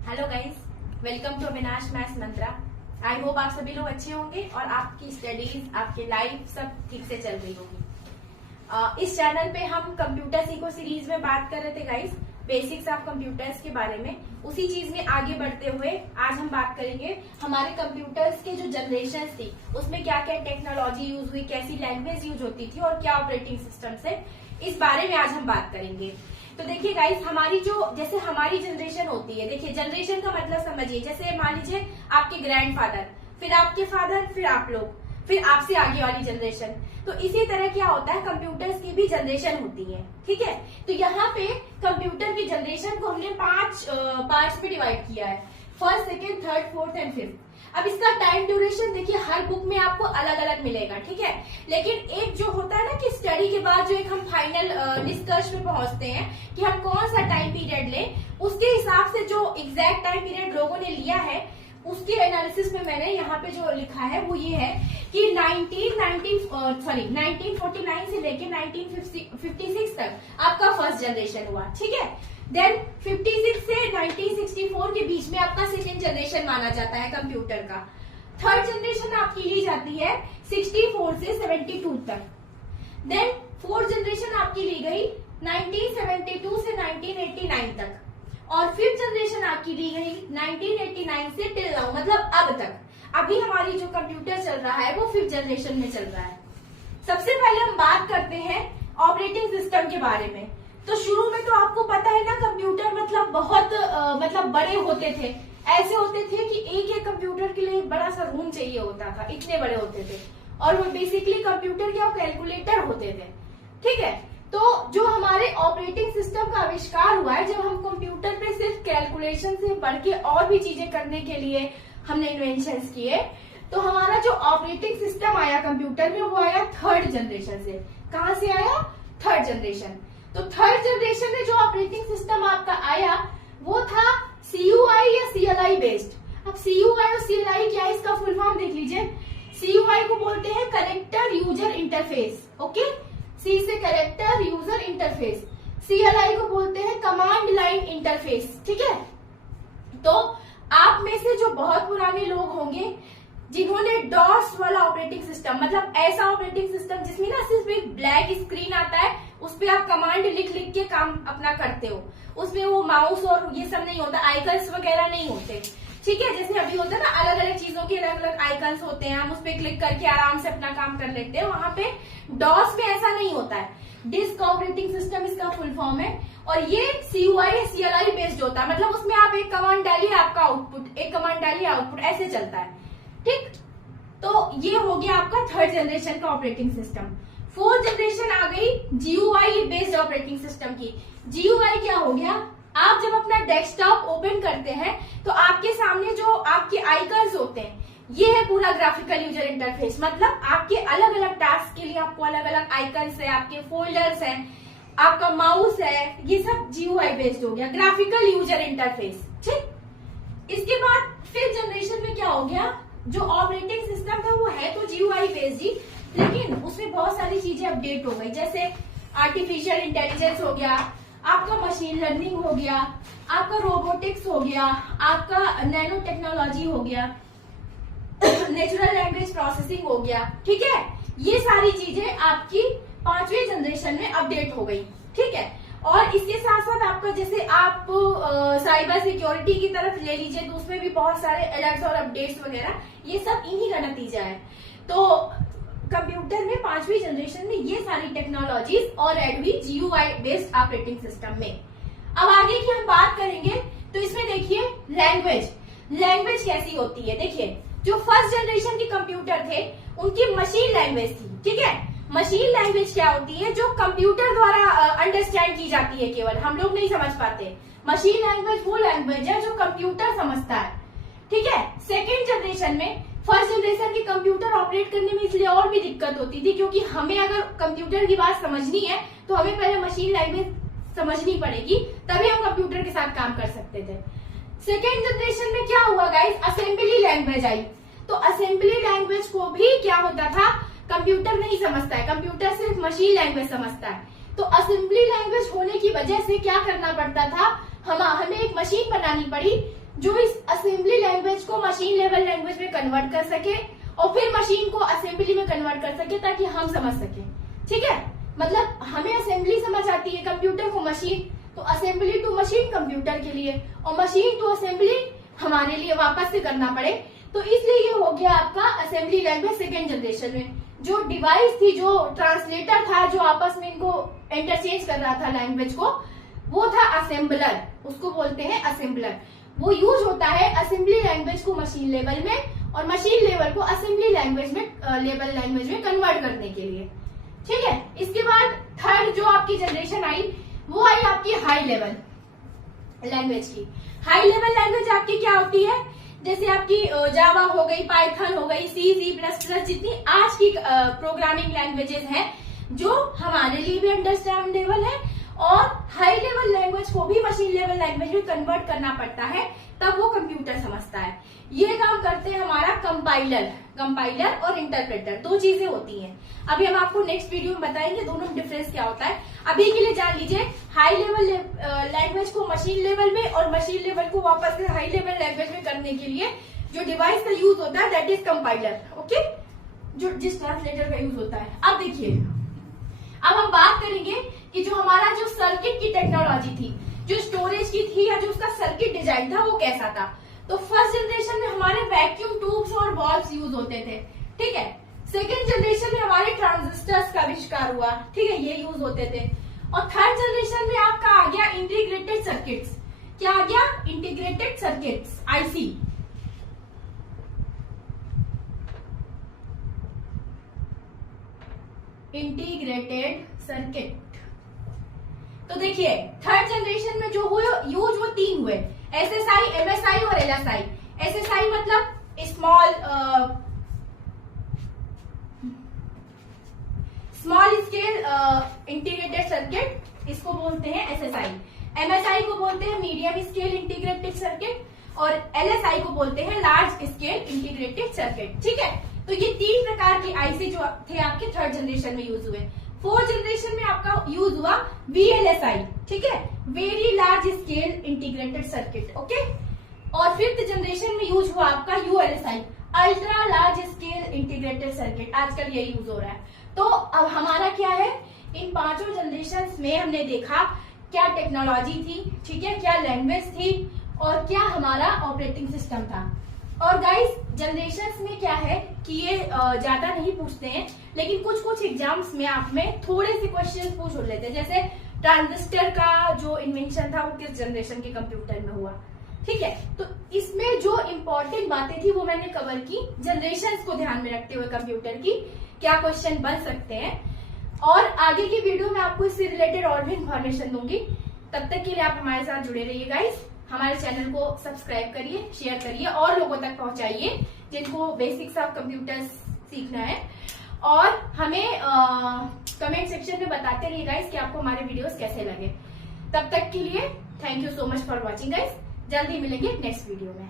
Hello guys, welcome to Avinash maths Mantra. I hope आप सभी लोग अच्छे होंगे और आपकी स्टडीज, आपकी लाइफ सब ठीक से चल रही होगी। इस चैनल पे हम कंप्यूटर सीखो सीरीज में बात कर रहे थे गाइस, बेसिक्स ऑफ कंप्यूटर्स के बारे में। उसी चीज में आगे बढ़ते हुए आज हम बात करेंगे हमारे कंप्यूटर्स के जो जनरेशन थी उसमें क्या क्या टेक्नोलॉजी यूज हुई, कैसी लैंग्वेज यूज होती थी और क्या ऑपरेटिंग सिस्टम से, इस बारे में आज हम बात करेंगे। तो देखिए गाइस, जैसे हमारी जनरेशन होती है, देखिए जनरेशन का मतलब समझिए, जैसे मान लीजिए आपके ग्रैंडफादर, फिर आपके फादर, फिर आप लोग, फिर आपसे आगे वाली जनरेशन। तो इसी तरह क्या होता है, कंप्यूटर्स की भी जनरेशन होती है, ठीक है। तो यहाँ पे कंप्यूटर की जनरेशन को हमने 5 पार्ट्स में डिवाइड किया है, first, second, third, fourth and fifth. अब इसका टाइम ड्यूरेशन देखिए हर बुक में आपको अलग अलग मिलेगा, ठीक है। लेकिन एक जो होता है ना कि स्टडी के बाद जो एक हम फाइनल निष्कर्ष पे पहुंचते हैं कि हम कौन सा टाइम पीरियड लें, उसके हिसाब से जो एग्जैक्ट टाइम पीरियड लोगों ने लिया है उसके एनालिसिस में मैंने यहाँ पे जो लिखा है वो ये है कि 1949 से लेके 1956 तक आपका फर्स्ट जनरेशन हुआ, ठीक है। देन 56 से 1964 के बीच में आपका सेकेंड जनरेशन माना जाता है कंप्यूटर का। थर्ड जनरेशन आपकी ली जाती है 64 से 72 तक। देन फोर्थ जनरेशन आपकी ली गई 1972 से 1989 तक। और फिफ्थ जनरेशन आपकी ली गई 1989 से टिल नाउ, मतलब अब तक। अभी हमारी जो कंप्यूटर चल रहा है वो फिफ्थ जनरेशन में चल रहा है। सबसे पहले हम बात करते हैं ऑपरेटिंग सिस्टम के बारे में। तो शुरू में तो आपको पता है ना, कंप्यूटर मतलब बहुत बड़े होते थे, ऐसे होते थे कि एक कंप्यूटर के लिए एक बड़ा सा रूम चाहिए होता था, इतने बड़े होते थे। और वो बेसिकली कंप्यूटर क्या कैलकुलेटर होते थे, ठीक है। तो जो हमारे ऑपरेटिंग सिस्टम का आविष्कार हुआ है, जब हम कंप्यूटर पे सिर्फ कैलकुलेशन से बढ़ के और भी चीजें करने के लिए हमने इन्वेंशंस किए, तो हमारा जो ऑपरेटिंग सिस्टम आया कंप्यूटर में वो आया थर्ड जनरेशन से। कहां से आया? Third generation. तो थर्ड जनरेशन में जो ऑपरेटिंग सिस्टम आपका आया वो था CUI या CLI बेस्ड। अब CUI और CLI क्या है, इसका फुल फॉर्म देख लीजिए। CUI को बोलते हैं character user interface, okay. C से करेक्टर यूजर इंटरफेस। CLI को बोलते हैं कमांड लाइन इंटरफेस, ठीक है। तो आप में से जो बहुत पुराने लोग होंगे जिन्होंने डॉस वाला ऑपरेटिंग सिस्टम, मतलब ऐसा ऑपरेटिंग सिस्टम जिसमें ना सिर्फ एक ब्लैक स्क्रीन आता है, उस पे आप कमांड लिख लिख के काम अपना करते हो, उसमें वो माउस और ये सब नहीं होता, आइकन्स वगैरह नहीं होते, ठीक है। जैसे अभी होता है ना, अलग अलग चीजों के अलग अलग आइकन्स होते हैं, हम उस पे क्लिक करके आराम से अपना काम कर लेते हैं। वहां पे डॉस में ऐसा नहीं होता है। डिस्क ऑपरेटिंग सिस्टम इसका फुल फॉर्म है। और ये CUI या CLI बेस्ड होता है, मतलब उसमें आप एक कमांड डालिए आपका आउटपुट, एक कमांड डालिए आउटपुट, ऐसे चलता है, ठीक। तो ये हो गया आपका थर्ड जनरेशन का ऑपरेटिंग सिस्टम। फोर्थ जनरेशन आ गई GUI बेस्ड ऑपरेटिंग सिस्टम की। GUI क्या हो गया, आप जब अपना डेस्कटॉप ओपन करते हैं तो आपके सामने जो आपके आइकन्स होते हैं, ये है पूरा ग्राफिकल यूजर इंटरफेस। मतलब आपके अलग अलग टास्क के लिए आपको अलग अलग आइकन्स है, आपके फोल्डर्स हैं, आपका माउस है, ये सब GUI बेस्ड हो गया, ग्राफिकल यूजर इंटरफेस, ठीक। इसके बाद फिफ्थ जनरेशन में क्या हो गया, जो ऑपरेटिंग सिस्टम था वो है तो GUI बेस्ड ही, लेकिन उसमें बहुत सारी चीजें अपडेट हो गई, जैसे आर्टिफिशियल इंटेलिजेंस हो गया, आपका मशीन लर्निंग हो गया, आपका रोबोटिक्स हो गया, आपका नैनो टेक्नोलॉजी हो गया, नेचुरल लैंग्वेज प्रोसेसिंग हो गया, ठीक है। ये सारी चीजें आपकी 5वीं जनरेशन में अपडेट हो गई, ठीक है। और इसके साथ साथ आपका, जैसे आप साइबर सिक्योरिटी की तरफ ले लीजिए तो उसमें भी बहुत सारे अलर्ट्स और अपडेट्स वगैरह, ये सब इन्हीं का नतीजा है। तो कंप्यूटर में 5वीं जनरेशन में ये सारी टेक्नोलॉजीज और ऐड हुई GUI बेस्ड ऑपरेटिंग सिस्टम में। अब आगे की हम बात करेंगे तो इसमें देखिए लैंग्वेज कैसी होती है। देखिए, जो फर्स्ट जनरेशन के कंप्यूटर थे उनकी मशीन लैंग्वेज थी, ठीक है। मशीन लैंग्वेज क्या होती है, जो कंप्यूटर द्वारा अंडरस्टैंड की जाती है, केवल हम लोग नहीं समझ पाते। मशीन लैंग्वेज वो लैंग्वेज है जो कंप्यूटर समझता है, ठीक है। सेकेंड जनरेशन में, फर्स्ट जनरेशन के कंप्यूटर ऑपरेट करने में इसलिए और भी दिक्कत होती थी क्योंकि हमें अगर कंप्यूटर की बात समझनी है तो हमें पहले मशीन लैंग्वेज समझनी पड़ेगी, तभी हम कंप्यूटर के साथ काम कर सकते थे। सेकेंड जनरेशन में क्या हुआ गाइस, असेंबली लैंग्वेज आई। तो असेंबली लैंग्वेज को भी क्या होता था, कंप्यूटर नहीं समझता है, कंप्यूटर सिर्फ मशीन लैंग्वेज समझता है। तो असेंबली लैंग्वेज होने की वजह से क्या करना पड़ता था, हमें एक मशीन बनानी पड़ी जो इस असेंबली लैंग्वेज को मशीन लेवल लैंग्वेज में कन्वर्ट कर सके और फिर मशीन को असेंबली में कन्वर्ट कर सके ताकि हम समझ सके। ठीक है, मतलब हमें असेंबली समझ आती है, कंप्यूटर को मशीन, तो असेंबली टू मशीन कंप्यूटर के लिए और मशीन टू असेंबली हमारे लिए वापस से करना पड़े। तो इसलिए ये हो गया आपका असेंबली लैंग्वेज सेकेंड जनरेशन में। जो डिवाइस थी, जो ट्रांसलेटर था, जो आपस में इनको इंटरचेंज कर रहा था लैंग्वेज को, वो था असेंबलर, उसको बोलते हैं असेंबलर। वो यूज होता है असेंबली लैंग्वेज को मशीन लेवल में और मशीन लेवल को असेंबली लैंग्वेज में लेवल लैंग्वेज में कन्वर्ट करने के लिए। ठीक है, इसके बाद थर्ड जो आपकी जनरेशन आई वो आई आपकी हाई लेवल लैंग्वेज की। हाई लेवल लैंग्वेज आपकी क्या होती है, जैसे आपकी जावा हो गई, पाइथन हो गई, C++, जितनी आज की प्रोग्रामिंग लैंग्वेजेस हैं जो हमारे लिए भी अंडरस्टैंडेबल है और हाई लेवल लैंग्वेज को भी मशीन लेवल लैंग्वेज में कन्वर्ट करना पड़ता है, तब वो कंप्यूटर समझता है। ये काम करते हैं हमारा कंपाइलर और इंटरप्रेटर, दो चीजें होती हैं। अभी हम आपको नेक्स्ट वीडियो में बताएंगे दोनों में डिफरेंस क्या होता है। अभी के लिए जान लीजिए हाई लेवल लैंग्वेज को मशीन लेवल में और मशीन लेवल को वापस से हाई लेवल लैंग्वेज में करने के लिए जो डिवाइस का यूज होता है दैट इज कंपाइलर। ओके, जो जिस ट्रांसलेटर का यूज होता है। अब देखिए, अब हम बात करेंगे कि जो हमारा जो सर्किट की टेक्नोलॉजी थी, जो स्टोरेज की थी या जो उसका सर्किट डिजाइन था वो कैसा था। तो फर्स्ट जनरेशन में हमारे वैक्यूम ट्यूब्स और वॉल्व्स यूज होते थे। ठीक है, सेकेंड जनरेशन में हमारे ट्रांजिस्टर्स का आविष्कार हुआ। ठीक है, ये यूज होते थे। और थर्ड जनरेशन में आपका आ गया इंटीग्रेटेड सर्किट्स। क्या आ गया? Integrated circuits, IC. Integrated circuit. तो देखिए थर्ड जनरेशन में जो हुए यूज वो तीन हुए, SSI, MSI और LSI। SSI मतलब स्मॉल स्केल इंटीग्रेटेड सर्किट, इसको बोलते हैं SSI। MSI को बोलते हैं मीडियम स्केल इंटीग्रेटेड सर्किट और LSI को बोलते हैं लार्ज स्केल इंटीग्रेटेड सर्किट। ठीक है, तो ये तीन प्रकार के आईसी जो थे आपके थर्ड जनरेशन में यूज हुए। फोर्थ जनरेशन में आपका यूज हुआ VLSI। ठीक है, very large scale integrated circuit. Okay, और फिफ्थ जनरेशन में यूज हुआ आपका ULSI, ultra large scale integrated circuit. आजकल ये यूज हो रहा है। तो अब हमारा क्या है, इन पांचों जनरेशन में हमने देखा क्या टेक्नोलॉजी थी, ठीक है, क्या लैंग्वेज थी और क्या हमारा ऑपरेटिंग सिस्टम था। और गाइस जनरेशंस में क्या है कि ये ज्यादा नहीं पूछते हैं, लेकिन कुछ कुछ एग्जाम्स में आप में थोड़े से क्वेश्चन पूछ लेते हैं। जैसे ट्रांजिस्टर का जो इन्वेंशन था वो किस जनरेशन के कंप्यूटर में हुआ। ठीक है, तो इसमें जो इम्पोर्टेंट बातें थी वो मैंने कवर की। जनरेशंस को ध्यान में रखते हुए कंप्यूटर की क्या क्वेश्चन बन सकते हैं, और आगे की वीडियो में आपको इससे रिलेटेड और भी इंफॉर्मेशन दूंगी। तब तक के लिए आप हमारे साथ जुड़े रहिए गाइस। हमारे चैनल को सब्सक्राइब करिए, शेयर करिए और लोगों तक पहुंचाइए जिनको बेसिक्स ऑफ कंप्यूटर सीखना है। और हमें कमेंट सेक्शन में बताते रहिए गाइस कि आपको हमारे वीडियोस कैसे लगे। तब तक के लिए thank you so much for watching guys. जल्दी मिलेंगे नेक्स्ट वीडियो में।